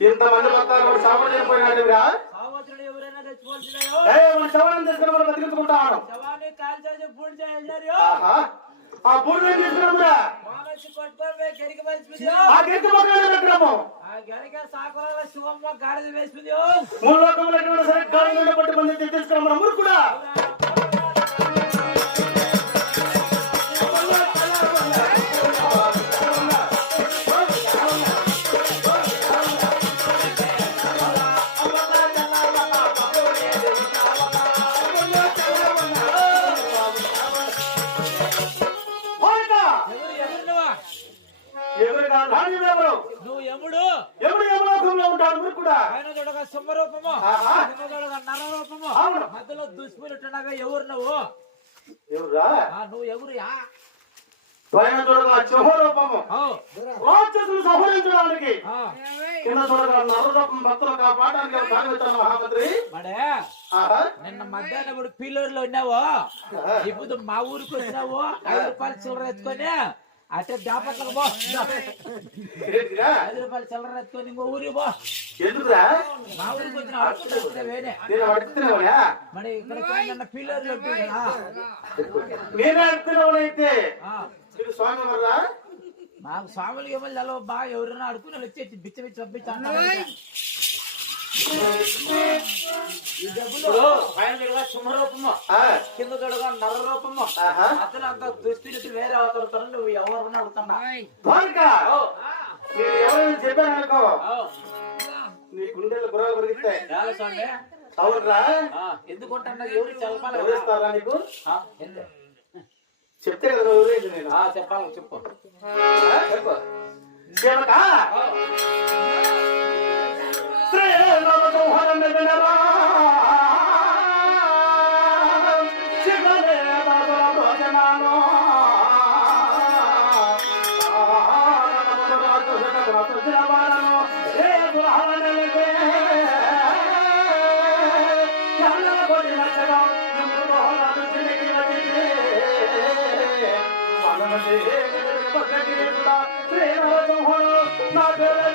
ఇంతమంది మొత్తాలు ఎవరైనా తెచ్చుకోవాల్సినాయో ఏ మన శవాలను తీసుకుని మనం బతికించుకుంటాను శవాన్ని ఆ బూడిద తీసుకున్నామురా ఆ మొక్కలు పెట్టినాము మూడు సరే పట్టి మంది మురుకుడా రాణి ఎవరు? నువ్వు ఎముడు ఎవరు యమలోకంలో ఉంటాడు? మురుకుడా పైన చూడగా సింహరూపము. ఆహా. కింద చూడగా నరరూపము. అవును. మధ్యలో దుష్పులుండగా ఎవరు నువ్వు? ఎవరురా? ఆ, నువ్వు ఎవరుయా పైన చూడగా చహోరూపము ఓ, రాక్షసులు సంహరించడానికి. ఆ, కింద చూడగా నరరూపం భక్తులు కాపాడడానికి దాని వచ్చాను మహామంత్రి? మడే. ఆహా. నిన్న మధ్యాహ్నం ఇప్పుడు పిల్లూరులో ఉన్నావు ఇప్పుడు మా ఊరికి వచ్చినావు? ఐదు రూపాయలు చిల్లర ఎత్తుకొని అటే దాపట్లకు పో. ఏంటిరా? ఐదు రూపాయలు చిల్లర ఎత్తుకొని ఇంకో ఊరికి పో. ఎందుకురా? మా ఊరికి వచ్చిన అడుగుతుంటే వేనే నేను అడుగుతున్నావునా మరి ఇక్కడ నిన్న పిల్లర్లు ఉంటుంది కదా నేను అడుగుతున్నావునైతే ఆ, ఇది స్వామి వర్రా మాకు స్వాములు ఎలా బాగా ఎవరైనా అడుకుని వచ్చి బిచ్చ బిచ్చ పంపించాను డబ్బులు పైన ఆ, కింద చూడగా నర రూపము ఆహా. అతను అంత దుస్థితి వేరే అవుతారు నువ్వు ఎవరిని అడుగుతున్నా? ఎవరైనా చెప్పాను అనుకో? నీ గుండెలు గుర్రాలు స్వామి. అవునరా ఎందుకుంటున్నా ఎవరు చెప్పాలి? ఎవరిస్తారా నీకు? చెప్తే కదా నేను. ఆ, చెప్పాలి చెప్పు. చెప్పు. నా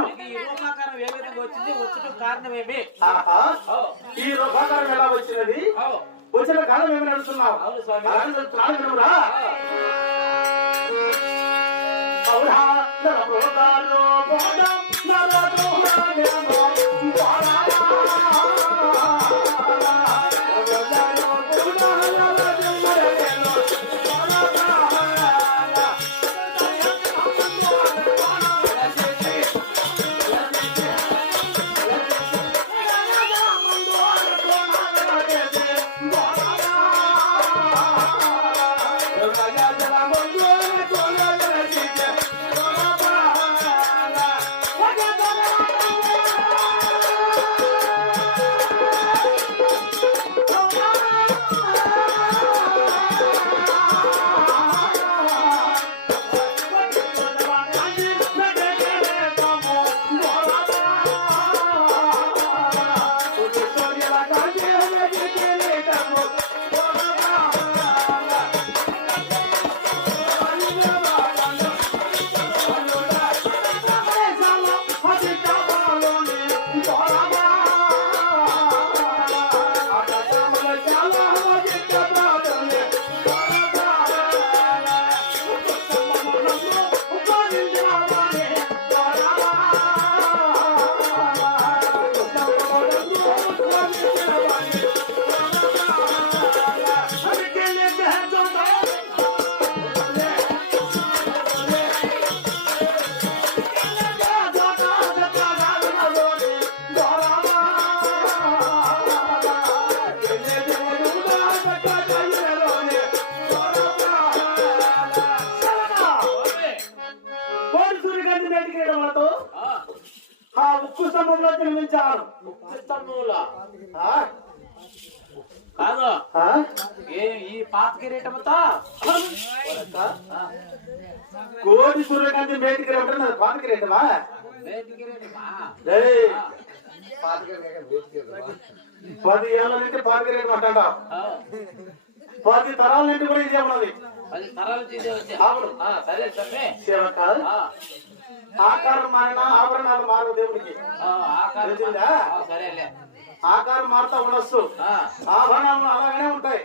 నీకు ఈ రూపాకారం ఏ విధంగా వచ్చింది వచ్చటం కారణం ఏమి ఈ రూపాకారం ఎలా వచ్చినది వచ్చిన కాలం ఏమి నడుస్తున్నావు అవును స్వామి. Yeah. బయటికి వేయడం వాళ్ళతో ఆ. ఉక్కు స్తంభంలో జన్మించాను ఉక్కు స్తంభంలో. కాదు. ఈ పాత కిరీటంతో కోడి సూర్యకాంతి మేటి కిరీటం పాత కిరీటమా? పది ఏళ్ళ నుండి పాత కిరీటం అంటాడా? పది తరాల నుండి కూడా ఇదే ఉన్నది. పది తరాలు సరే సరే కాదు. ఆకారం మారిన ఆభరణాలు మారు దేవుడికి ఆకారం మారుతా ఉండొచ్చు. ఆభరణాలు అలాగనే ఉంటాయి.